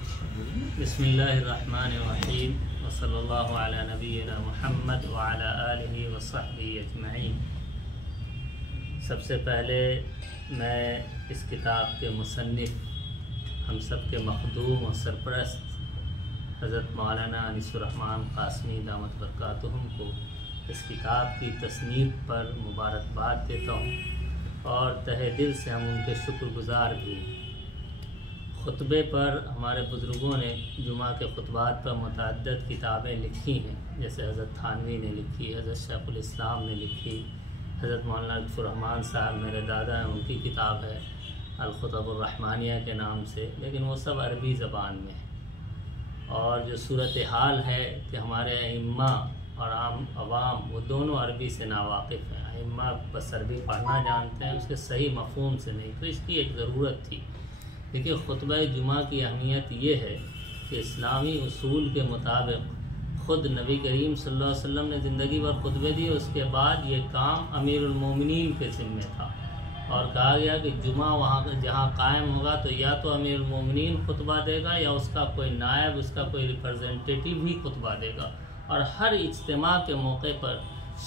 بسم اللہ الرحمن الرحیم وصلی اللہ علی نبینا محمد وعلی آلہ وصحبہ اجمعین۔ سب سے پہلے میں اس کتاب کے مصنف، ہم سب کے مخدوم اور سرپرست حضرت مولانا انیس الرحمن قاسمی دامت برکاتہم کو اس کتاب کی تصنیف پر مبارکباد دیتا ہوں اور تہہ دل سے ہم ان کے شکر گزار بھی ہیں۔ خطبے پر ہمارے بزرگوں نے جمعہ کے خطبات پر متعدد کتابیں لکھی ہیں، جیسے حضرت تھانوی نے لکھی، حضرت شیخ الاسلام نے لکھی، حضرت مولانا لطف الرحمن صاحب میرے دادا ہیں، ان کی کتاب ہے الخطب الرحمانیہ کے نام سے، لیکن وہ سب عربی زبان میں ہے۔ اور جو صورتحال ہے کہ ہمارے ائمہ اور عام عوام وہ دونوں عربی سے ناواقف ہیں، ائمہ بس عربی پڑھنا جانتے ہیں، اس کے صحیح مفہوم سے نہیں، تو اس کی ایک ضرورت تھی۔ دیکھیے خطبہ جمعہ کی اہمیت یہ ہے کہ اسلامی اصول کے مطابق خود نبی کریم صلی اللہ علیہ وسلم نے زندگی بھر خطبے دیے، اس کے بعد یہ کام امیر المومنین کے ذمہ تھا اور کہا گیا کہ جمعہ وہاں جہاں قائم ہوگا تو یا تو امیر المومنین خطبہ دے گا یا اس کا کوئی نائب، اس کا کوئی ریپرزنٹیٹیو ہی خطبہ دے گا۔ اور ہر اجتماع کے موقع پر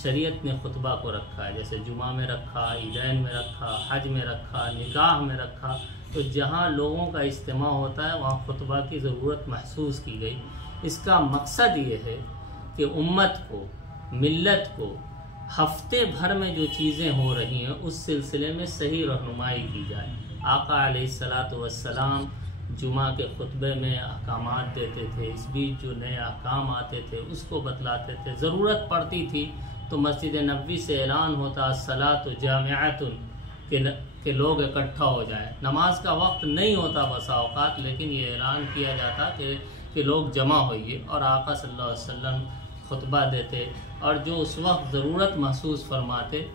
شریعت نے خطبہ کو رکھا ہے، جیسے جمعہ میں رکھا، عیدین میں رکھا، حج میں رکھا، نکاح میں رکھا، تو جہاں لوگوں کا اجتماع ہوتا ہے وہاں خطبہ کی ضرورت محسوس کی گئی۔ اس کا مقصد یہ ہے کہ امت کو، ملت کو ہفتے بھر میں جو چیزیں ہو رہی ہیں اس سلسلے میں صحیح رہنمائی کی جائے۔ آقا علیہ الصلاۃ والسلام جمعہ کے خطبے میں احکامات دیتے تھے، اس بیچ جو نئے احکام آتے تھے اس کو بتلاتے تھے، ضرورت پڑتی تھی تو مسجد نبوی سے اعلان ہوتا الصلاۃ جامعۃ کہ لوگ اکٹھا ہو جائیں۔ نماز کا وقت نہیں ہوتا بسا اوقات، لیکن یہ اعلان کیا جاتا کہ لوگ جمع ہوئیے، اور آقا صلی اللہ علیہ وسلم خطبہ دیتے اور جو اس وقت ضرورت محسوس فرماتے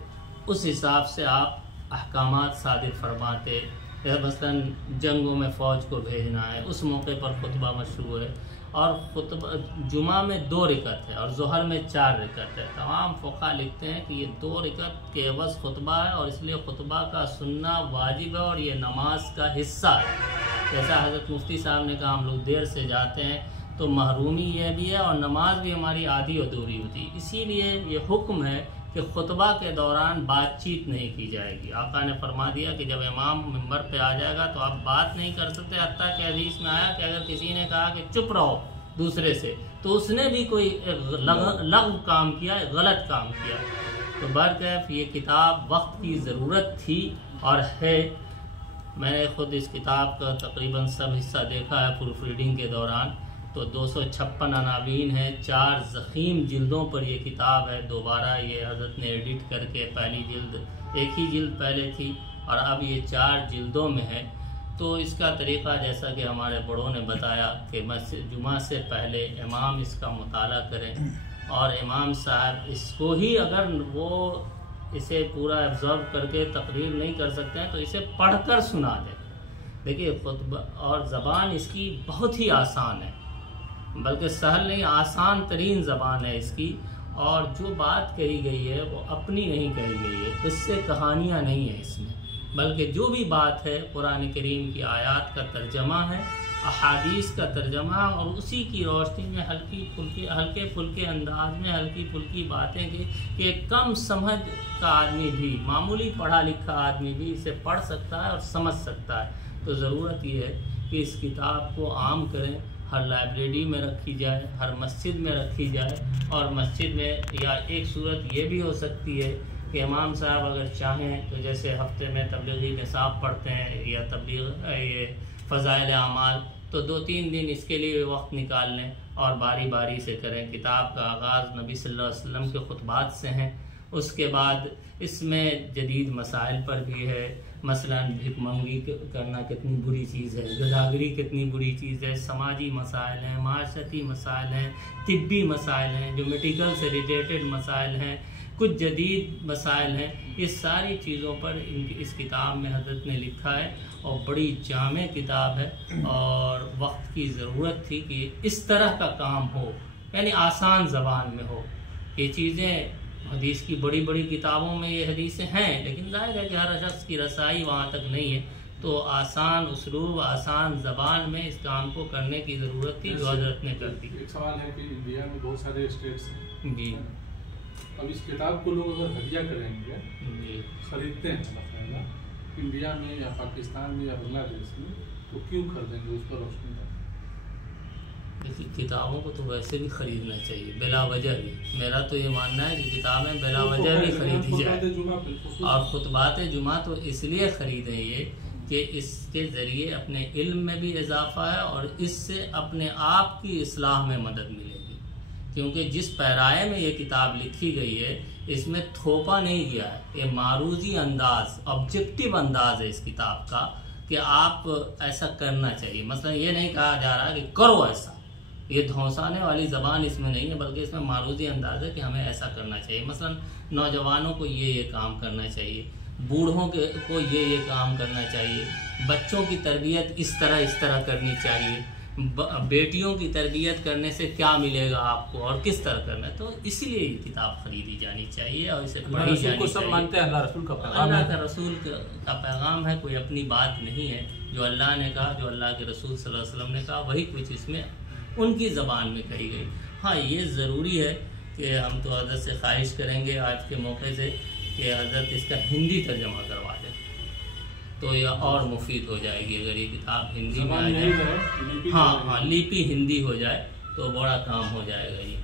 اس حساب سے آپ احکامات صادر فرماتے۔ مثلا جنگوں میں فوج کو بھیجنا ہے، اس موقع پر خطبہ مشروع ہے، اور خطبہ جمعہ میں 2 رکعت ہے اور ظہر میں 4 رکعت ہے۔ تمام فقہا لکھتے ہیں کہ یہ 2 رکعت کے عوض خطبہ ہے اور اس لیے خطبہ کا سننا واجب ہے اور یہ نماز کا حصہ ہے۔ جیسا حضرت مفتی صاحب نے کہا ہم لوگ دیر سے جاتے ہیں تو محرومی یہ بھی ہے اور نماز بھی ہماری آدھی ادھوری ہوتی ہے، اسی لیے یہ حکم ہے کہ خطبہ کے دوران بات چیت نہیں کی جائے گی۔ آقا نے فرما دیا کہ جب امام ممبر پہ آ جائے گا تو آپ بات نہیں کر سکتے، حتیٰ کہ حدیث میں آیا کہ اگر کسی نے کہا کہ چپ رہو دوسرے سے تو اس نے بھی کوئی لغو کام کیا، غلط کام کیا۔ تو برکیف یہ کتاب وقت کی ضرورت تھی اور ہے۔ میں نے خود اس کتاب کا تقریباً سب حصہ دیکھا ہے پروف ریڈنگ کے دوران، تو 256 عناوین ہیں، 4 ضخیم جلدوں پر یہ کتاب ہے۔ دوبارہ یہ حضرت نے ایڈٹ کر کے پہلی جلد، ایک ہی جلد پہلے تھی اور اب یہ 4 جلدوں میں ہے۔ تو اس کا طریقہ جیسا کہ ہمارے بڑوں نے بتایا کہ جمعہ سے پہلے امام اس کا مطالعہ کریں اور امام صاحب اس کو ہی اگر وہ اسے پورا ایبزارو کر کے تقریر نہیں کر سکتے ہیں تو اسے پڑھ کر سنا دیں۔ دیکھیے خطبہ اور زبان اس کی بہت ہی آسان ہے، بلکہ سہل نہیں، آسان ترین زبان ہے اس کی، اور جو بات کہی گئی ہے وہ اپنی نہیں کہی گئی ہے، اس سے کہانیاں نہیں ہیں اس میں، بلکہ جو بھی بات ہے قرآن کریم کی آیات کا ترجمہ ہے، احادیث کا ترجمہ، اور اسی کی روشنی میں ہلکے پھلکے انداز میں ہلکی پھلکی باتیں کہ ایک کم سمجھ کا آدمی بھی، معمولی پڑھا لکھا آدمی بھی اسے پڑھ سکتا ہے اور سمجھ سکتا ہے۔ تو ضرورت یہ ہے کہ اس کتاب کو عام کریں، ہر لائبریری میں رکھی جائے، ہر مسجد میں رکھی جائے، اور مسجد میں یا ایک صورت یہ بھی ہو سکتی ہے کہ امام صاحب اگر چاہیں تو جیسے ہفتے میں تبلیغی نصاب پڑھتے ہیں یا یہ فضائل اعمال، تو 2-3 دن اس کے لیے وقت نکال لیں اور باری باری سے کریں۔ کتاب کا آغاز نبی صلی اللہ علیہ وسلم کے خطبات سے ہیں، اس کے بعد اس میں جدید مسائل پر بھی ہے، مثلا بھیک منگی کرنا کتنی بری چیز ہے، گداگری کتنی بری چیز ہے، سماجی مسائل ہیں، معاشرتی مسائل ہیں، طبی مسائل ہیں، جو میڈیکل سے ریلیٹڈ مسائل ہیں، کچھ جدید مسائل ہیں، یہ ساری چیزوں پر اس کتاب میں حضرت نے لکھا ہے، اور بڑی جامع کتاب ہے، اور وقت کی ضرورت تھی کہ اس طرح کا کام ہو، یعنی آسان زبان میں ہو۔ یہ چیزیں حدیث کی بڑی بڑی کتابوں میں یہ حدیثیں ہیں، لیکن ظاہر ہے کہ ہر شخص کی رسائی وہاں تک نہیں ہے، تو آسان اسلوب آسان زبان میں اس کام کو کرنے کی ضرورت تھی جو حضرت نے کر دی۔ ایک سوال ہے کہ انڈیا میں بہت سارے اسٹیٹس ہیں جی، اب اس کتاب کو لوگ اگر ہدیہ کریں گے جی، خریدتے ہیں باقاعدہ انڈیا میں یا پاکستان میں یا بنگلہ دیش میں، تو کیوں خریدیں گے؟ اس پر روشنی ڈالیں۔ دیکھیے کتابوں کو تو ویسے بھی خریدنا چاہیے بلا وجہ بھی، میرا تو یہ ماننا ہے کہ کتابیں بلا وجہ بھی خریدی جائے، اور خطبات جمعہ تو اس لیے خریدیں یہ کہ اس کے ذریعے اپنے علم میں بھی اضافہ ہے اور اس سے اپنے آپ کی اصلاح میں مدد ملے گی، کیونکہ جس پیرائے میں یہ کتاب لکھی گئی ہے اس میں تھوپا نہیں گیا ہے، یہ معروضی انداز آبجیکٹیو انداز ہے اس کتاب کا کہ آپ ایسا کرنا چاہیے۔ مثلا یہ نہیں کہا جا رہا کہ کرو ایسا، یہ دھونسانے والی زبان اس میں نہیں ہے، بلکہ اس میں معروضی انداز ہے کہ ہمیں ایسا کرنا چاہیے۔ مثلا نوجوانوں کو یہ کام کرنا چاہیے، بوڑھوں کو یہ کام کرنا چاہیے، بچوں کی تربیت اس طرح کرنی چاہیے، بیٹیوں کی تربیت کرنے سے کیا ملے گا آپ کو اور کس طرح کرنا ہے، تو اسی لیے یہ کتاب خریدی جانی چاہیے اور اسے پڑھی جانی چاہیے۔ مانتے ہیں اللہ رسول کا پیغام اللہ کا رسول کا پیغام ہے، کوئی اپنی بات نہیں ہے، جو اللہ نے کہا، جو اللہ کے رسول صلی اللہ علیہ وسلم نے کہا وہی کچھ اس میں ان کی زبان میں کہی گئی۔ ہاں یہ ضروری ہے کہ ہم تو حضرت سے خواہش کریں گے آج کے موقع سے کہ حضرت اس کا ہندی ترجمہ کروا دیں تو یہ اور مفید ہو جائے گی، اگر یہ کتاب ہندی میں آ جائے، ہاں لیپی ہندی ہو جائے تو بڑا کام ہو جائے گا یہ۔